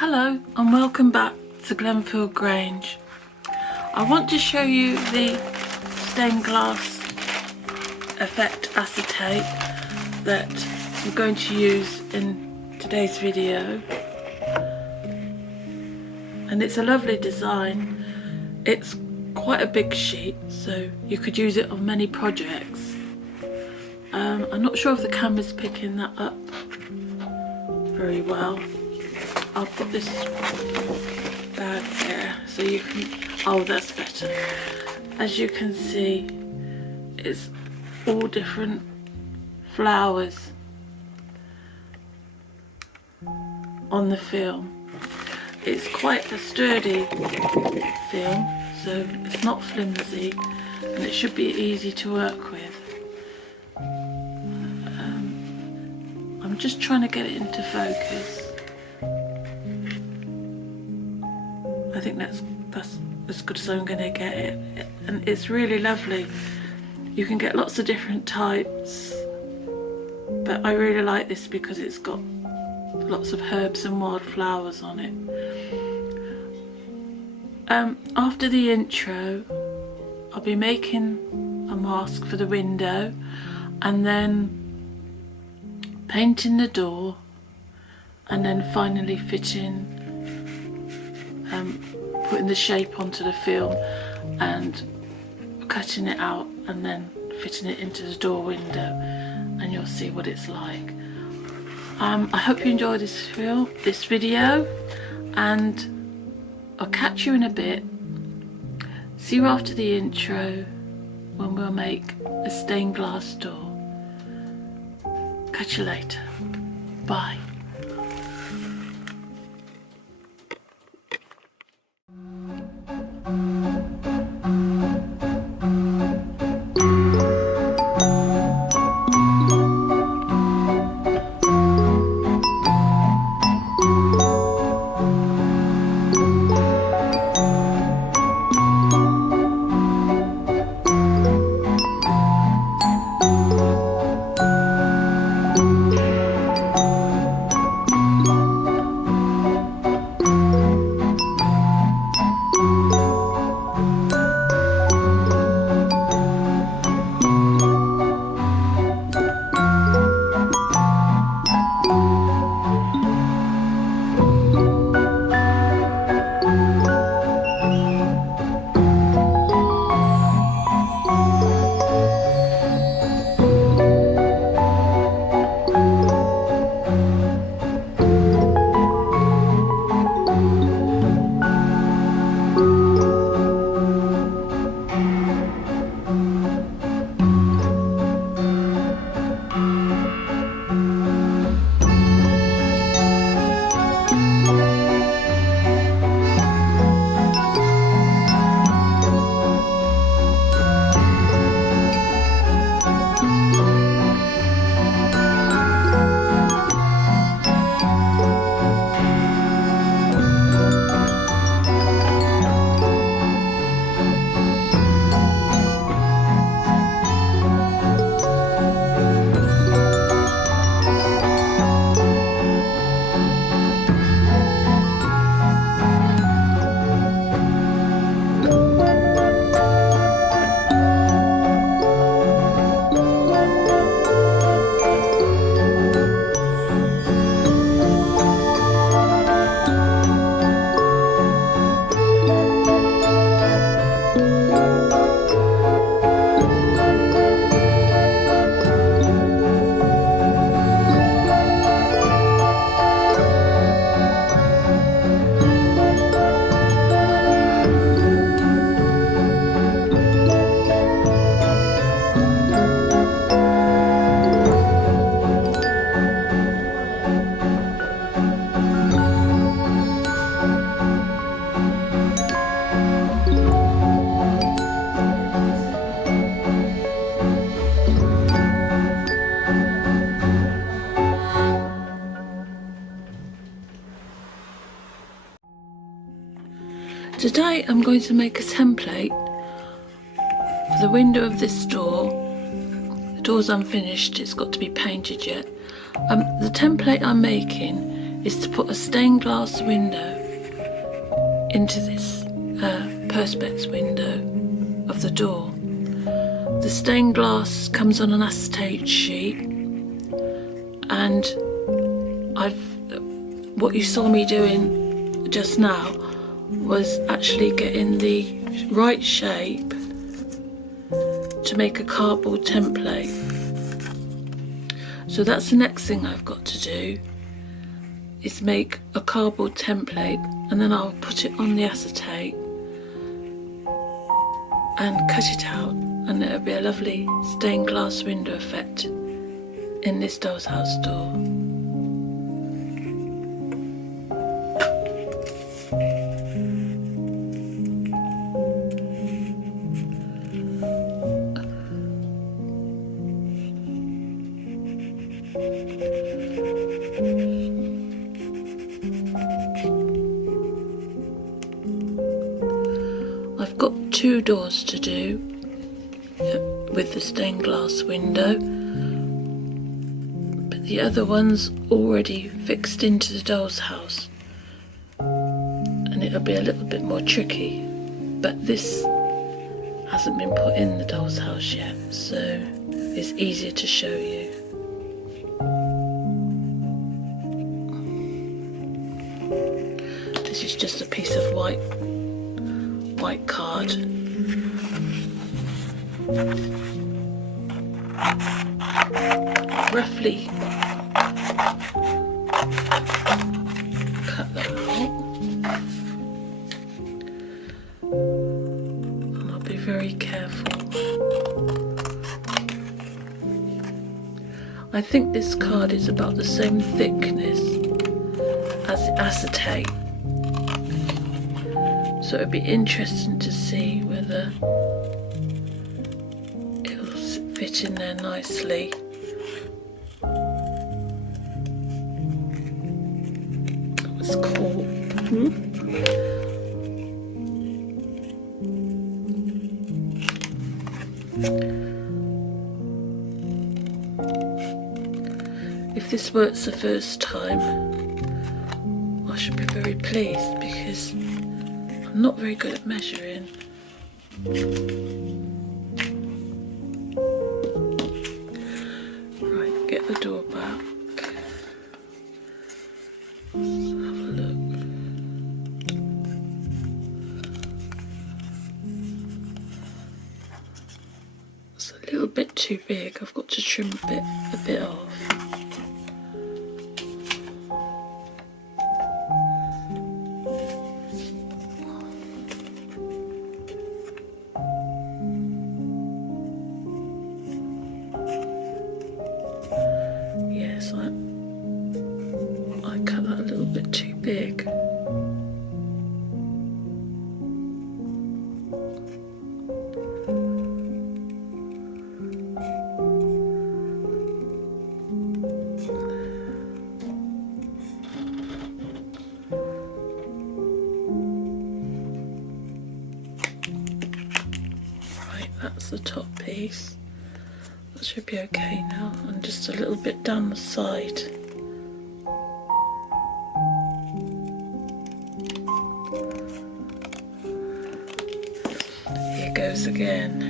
Hello and welcome back to Glenfield Grange. I want to show you the stained glass effect acetate that I'm going to use in today's video, and it's a lovely design. It's quite a big sheet, so you could use it on many projects. I'm not sure if the camera's picking that up very well. I'll put this bag there so you can, oh that's better. As you can see, it's all different flowers on the film. It's quite a sturdy film, so it's not flimsy and it should be easy to work with. I'm just trying to get it into focus. I think that's as good as I'm going to get it, and it's really lovely. You can get lots of different types, but I really like this because it's got lots of herbs and wildflowers on it. After the intro, I'll be making a mask for the window and then painting the door, and then finally fitting putting the shape onto the film and cutting it out and then fitting it into the door window, and you'll see what it's like. I hope you enjoy this video, and I'll catch you in a bit. See you after the intro when we'll make a stained glass door. Catch you later. Bye. Today I'm going to make a template for the window of this door. The door's unfinished, it's got to be painted yet. The template I'm making is to put a stained glass window into this perspex window of the door. The stained glass comes on an acetate sheet, and what you saw me doing just now was actually getting the right shape to make a cardboard template. So that's the next thing I've got to do, is make a cardboard template, and then I'll put it on the acetate and cut it out, and it'll be a lovely stained glass window effect in this doll's house door. I've got 2 doors to do with the stained glass window, but the other one's already fixed into the doll's house, and it'll be a little bit more tricky, but this hasn't been put in the doll's house yet, so it's easier to show you. This is just a piece of white card. Roughly cut that out, and I'll be very careful. I think this card is about the same thickness as the acetate, so it'd be interesting to see whether it'll fit in there nicely. It's cool. If this works the first time, I should be very pleased, because I'm not very good at measuring. Right, get the door back. Let's have a look. It's a little bit too big. I've got to trim a bit off. I cut that a little bit too big. Right, that's the top piece. That should be okay now, and just a little bit down the side. Here goes again.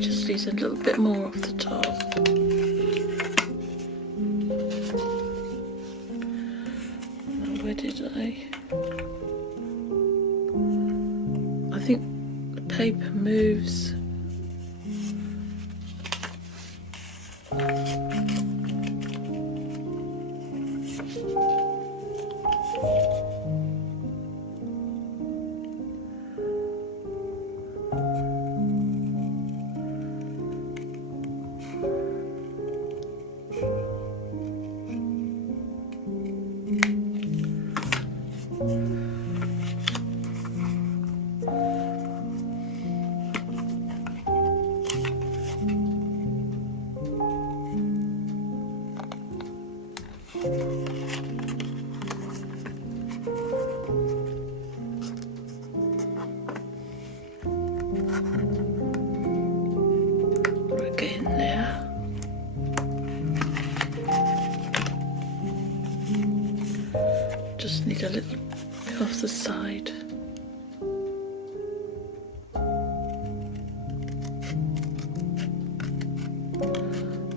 Just leaves a little bit more off the top. Where did I think the paper moves. Just need a little bit off the side.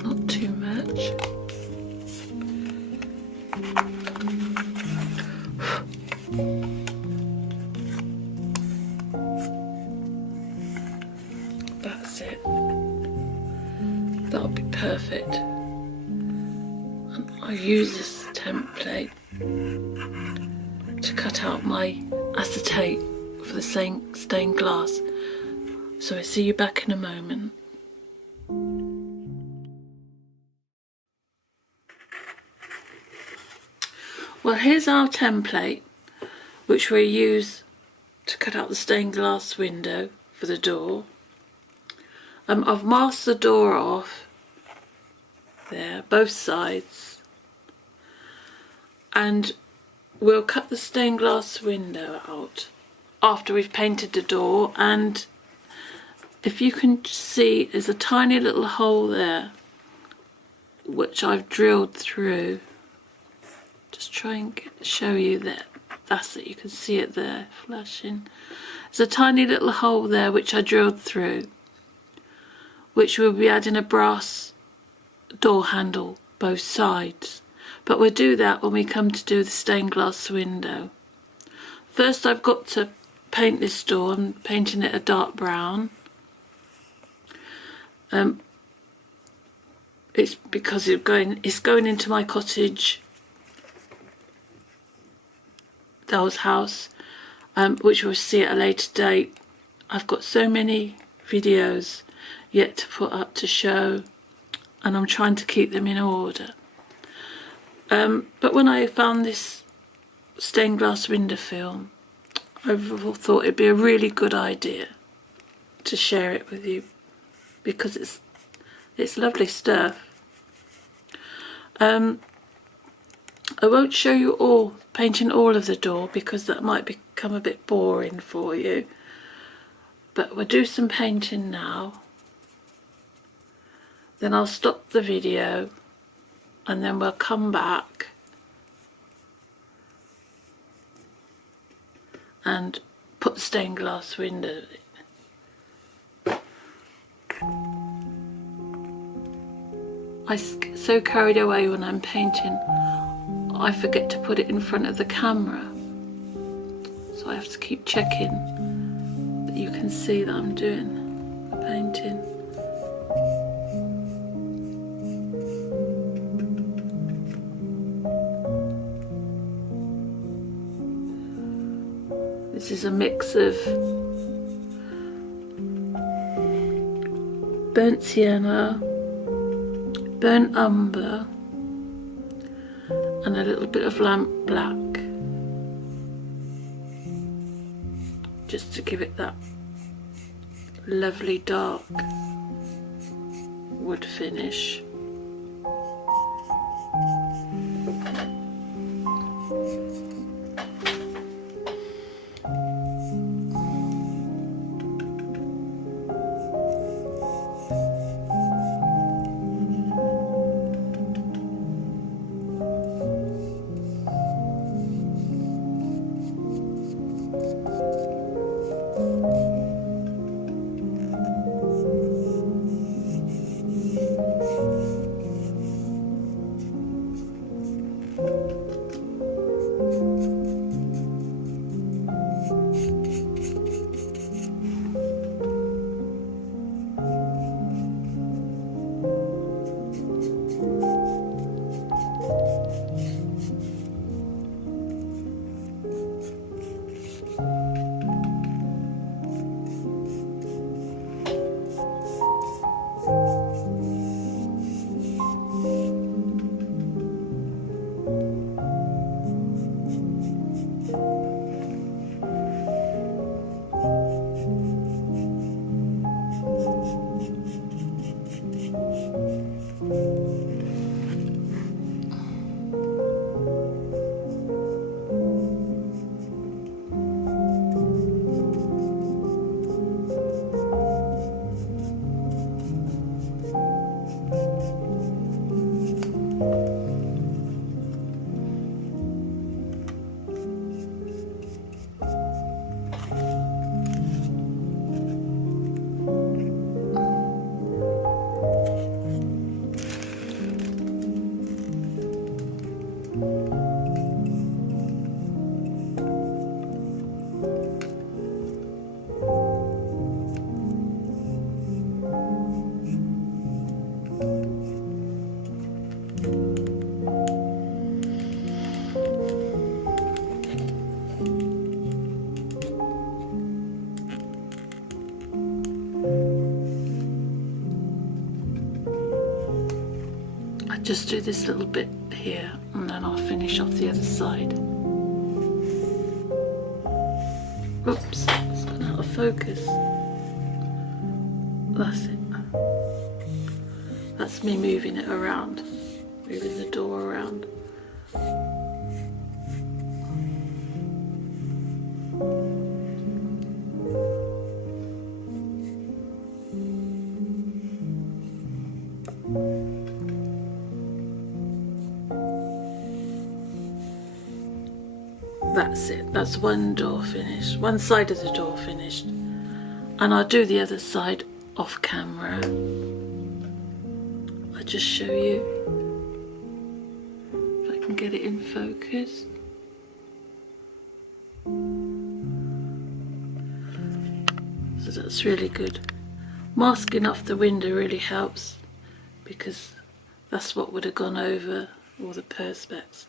Not too much. That's it. That'll be perfect. And I use this template to cut out my acetate for the stained glass. So I'll see you back in a moment. Well, here's our template, which we use to cut out the stained glass window for the door. I've masked the door off there, both sides, and we'll cut the stained glass window out after we've painted the door. And if you can see, there's a tiny little hole there which I've drilled through. Just try and show you that. That's it, you can see it there flashing. There's a tiny little hole there which I drilled through, which we'll be adding a brass door handle both sides. But we'll do that when we come to do the stained glass window. First I've got to paint this door. I'm painting it a dark brown. It's because it's going into my cottage doll's house, which we'll see at a later date. I've got so many videos yet to put up to show, and I'm trying to keep them in order. But when I found this stained glass window film, I thought it'd be a really good idea to share it with you, because it's lovely stuff. I won't show you painting all of the door, because that might become a bit boring for you, but we'll do some painting now. Then I'll stop the video and then we'll come back and put the stained glass window in. I get so carried away when I'm painting, I forget to put it in front of the camera, so I have to keep checking that you can see that I'm doing the painting. This is a mix of burnt sienna, burnt umber, and a little bit of lamp black, just to give it that lovely dark wood finish. just do this little bit here and then I'll finish off the other side. Oops, it's gone out of focus. That's it. That's me moving it around, moving the door around. That's it, that's one door finished, one side of the door finished, and I'll do the other side off camera. I'll just show you if I can get it in focus. So that's really good. Masking off the window really helps because that's what would have gone over all the perspex.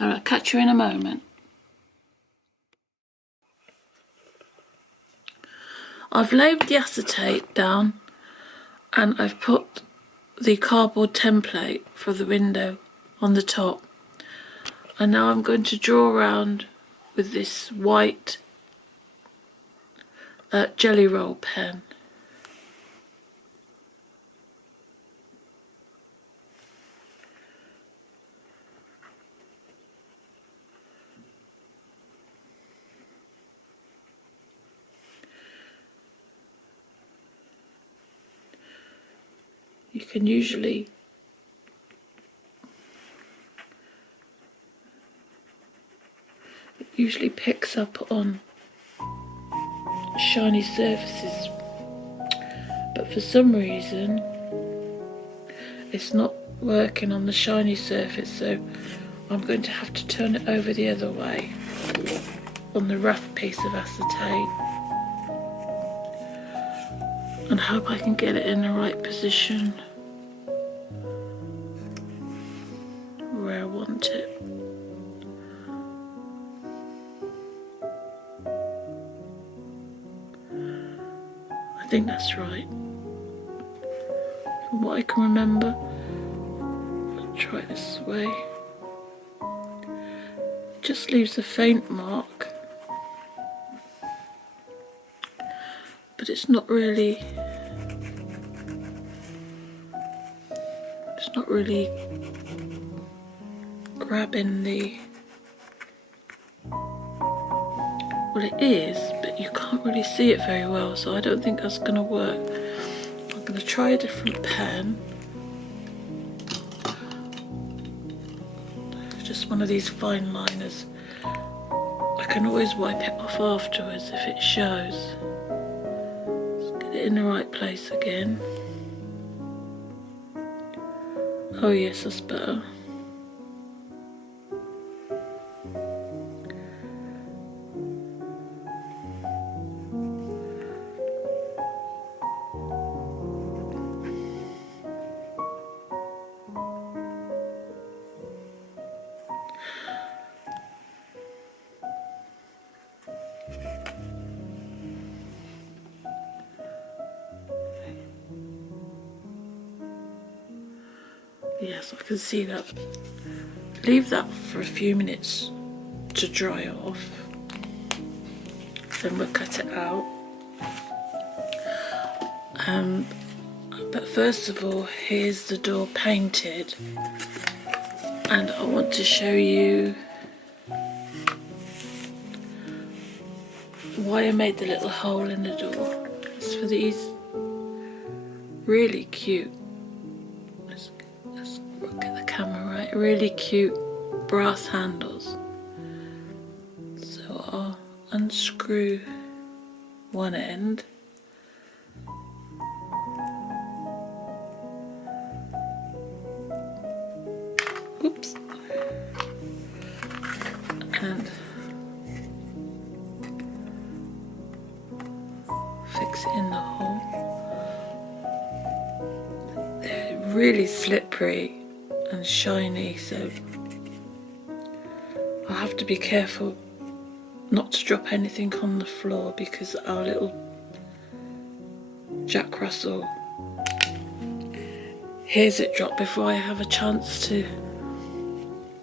Alright, catch you in a moment. I've laid the acetate down and I've put the cardboard template for the window on the top, and now I'm going to draw around with this white jelly roll pen. You can usually picks up on shiny surfaces, but for some reason it's not working on the shiny surface, so I'm going to have to turn it over the other way on the rough piece of acetate and hope I can get it in the right position where I want it. I think that's right. From what I can remember, I'll try it this way. It just leaves a faint mark, but it's not really grabbing the, well it is, but you can't really see it very well, so I don't think that's going to work. I'm going to try a different pen, just one of these fine liners. I can always wipe it off afterwards if it shows. Let's get it in the right place again. Oh yes, that's better. Yes, I can see that. Leave that for a few minutes to dry off. Then we'll cut it out. But first of all, here's the door painted. And I want to show you why I made the little hole in the door. It's for these really cute, let's get the camera right, really cute brass handles. So I'll unscrew one end. Oops. And fix it in the hole. They're really slippery and shiny, so I'll have to be careful not to drop anything on the floor because our little Jack Russell hears it drop before I have a chance to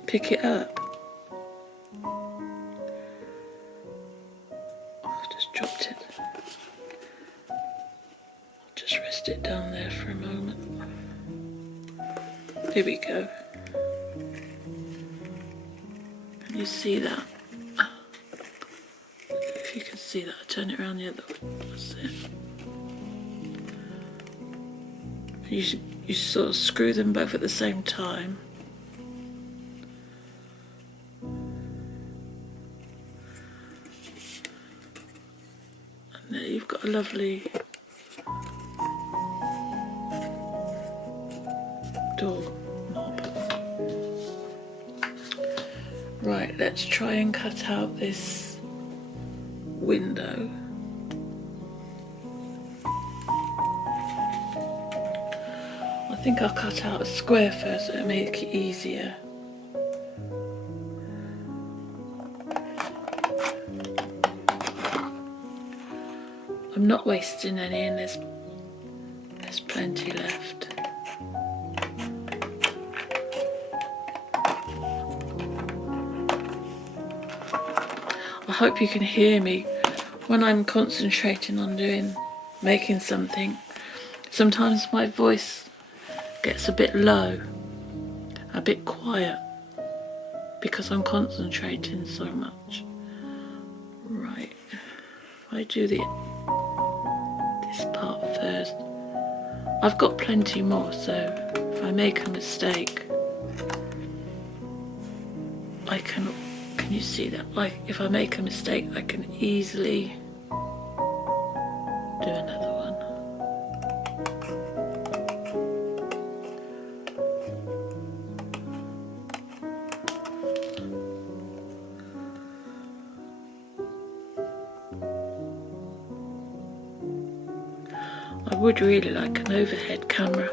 pick it up. I just dropped it. I'll just rest it down there for a moment. Here we go. Can you see that? If you can see that, I'll turn it around the other way. That's it. You sort of screw them both at the same time. And there you've got a lovely door knob. Right, let's try and cut out this window. I think I'll cut out a square first so it'll make it easier. I'm not wasting any, and there's plenty left. I hope you can hear me when I'm concentrating on making something. Sometimes my voice gets a bit low, a bit quiet, because I'm concentrating so much. Right, if I do this part first, I've got plenty more, so if I make a mistake, I can you see that? Like, if I make a mistake, I can easily do another one. I would really like an overhead camera,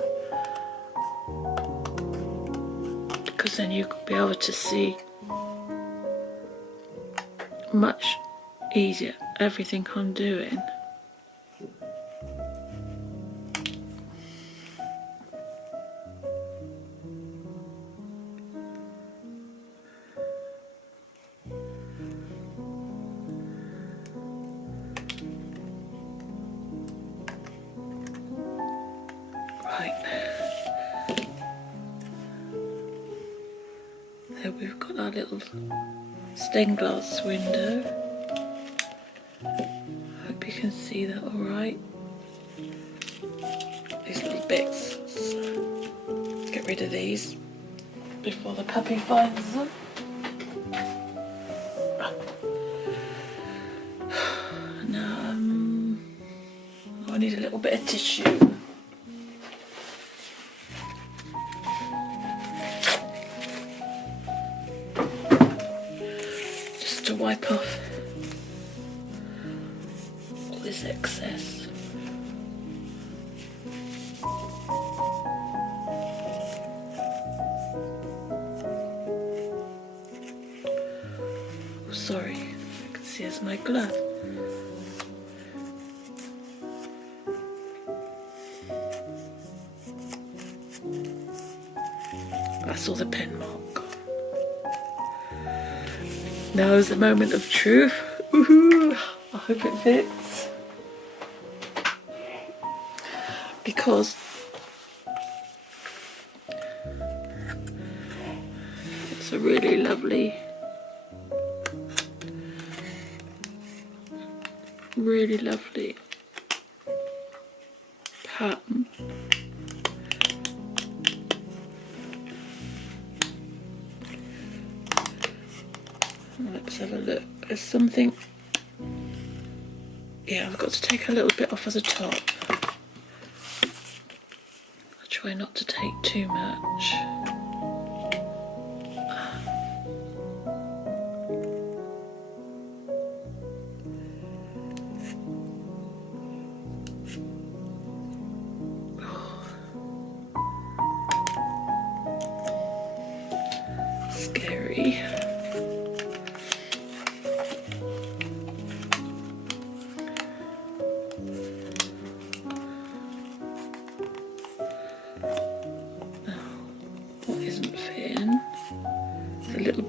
because then you could be able to see much easier everything I'm doing. There we've got our little stained glass window. Hope you can see that all right. These little bits. Let's get rid of these before the puppy finds them. Now, I need a little bit of tissue. To wipe off all this excess. Oh, sorry, you can see it's my glove. I saw the pen mark. Now is the moment of truth. Woohoo! I hope it fits. Because it's a really lovely pattern. Let's have a look. There's something. Yeah, I've got to take a little bit off of the top. I try not to take too much. Scary.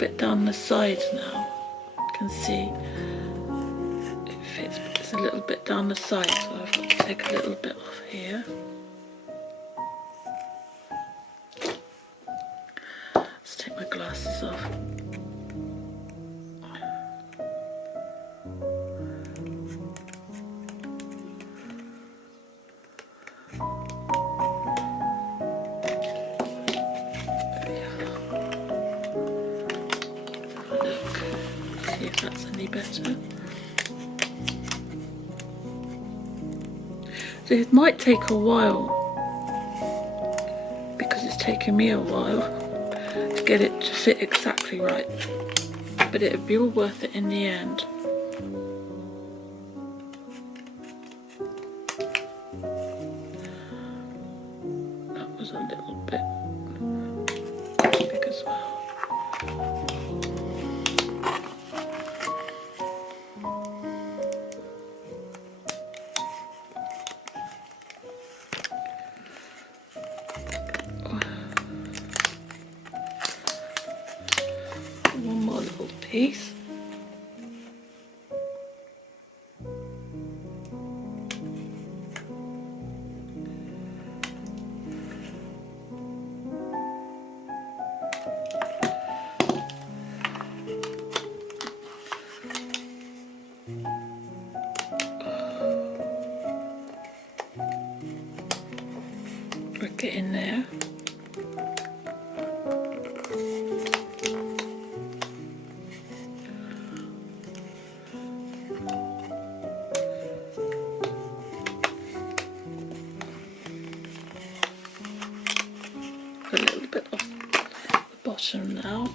bit down the side now. You can see it fits, but it's a little bit down the side, so I've got to take a little bit off here. Let's take my glasses off. See if that's any better. So it might take a while, because it's taken me a while to get it to fit exactly right, but it'll be all worth it in the end. That was a little bit big as well. One more little piece. Get in there. A little bit off the bottom now.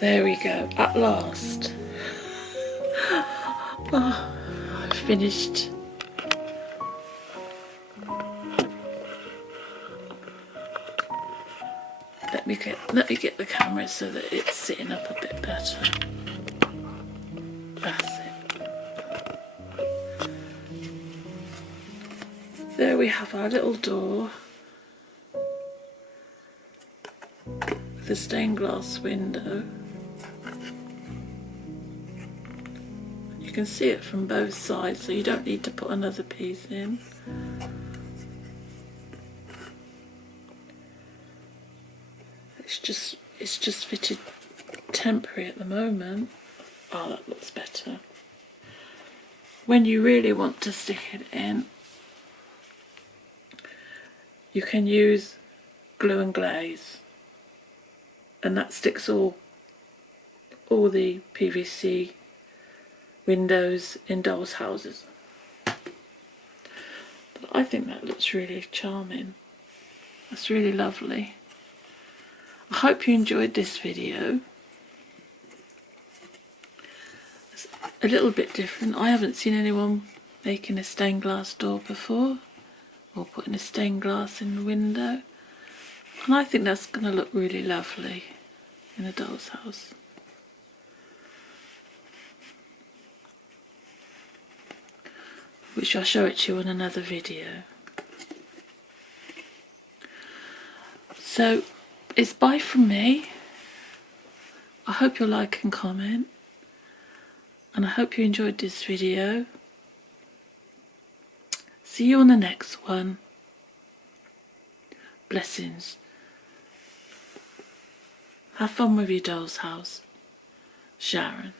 There we go, at last. Oh, I've finished. Let me get the camera so that it's sitting up a bit better. That's it. There we have our little door with a stained glass window. You can see it from both sides, so you don't need to put another piece in. It's just fitted temporary at the moment. Oh, that looks better. When you really want to stick it in, you can use glue and glaze, and that sticks all the PVC windows in dolls' houses. But I think that looks really charming. That's really lovely. I hope you enjoyed this video. It's a little bit different. I haven't seen anyone making a stained glass door before, or putting a stained glass in the window, and I think that's going to look really lovely in a doll's house. Which I'll show it to you in another video. So it's bye from me. I hope you'll like and comment, and I hope you enjoyed this video. See you on the next one. Blessings. Have fun with your doll's house. Sharon.